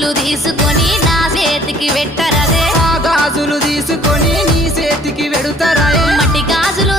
గాజులు తీసుకొని నా చేతికి పెట్టరదే ఆ గాజులు తీసుకొని నీ చేతికి వెడుతారా మట్టి గాజులు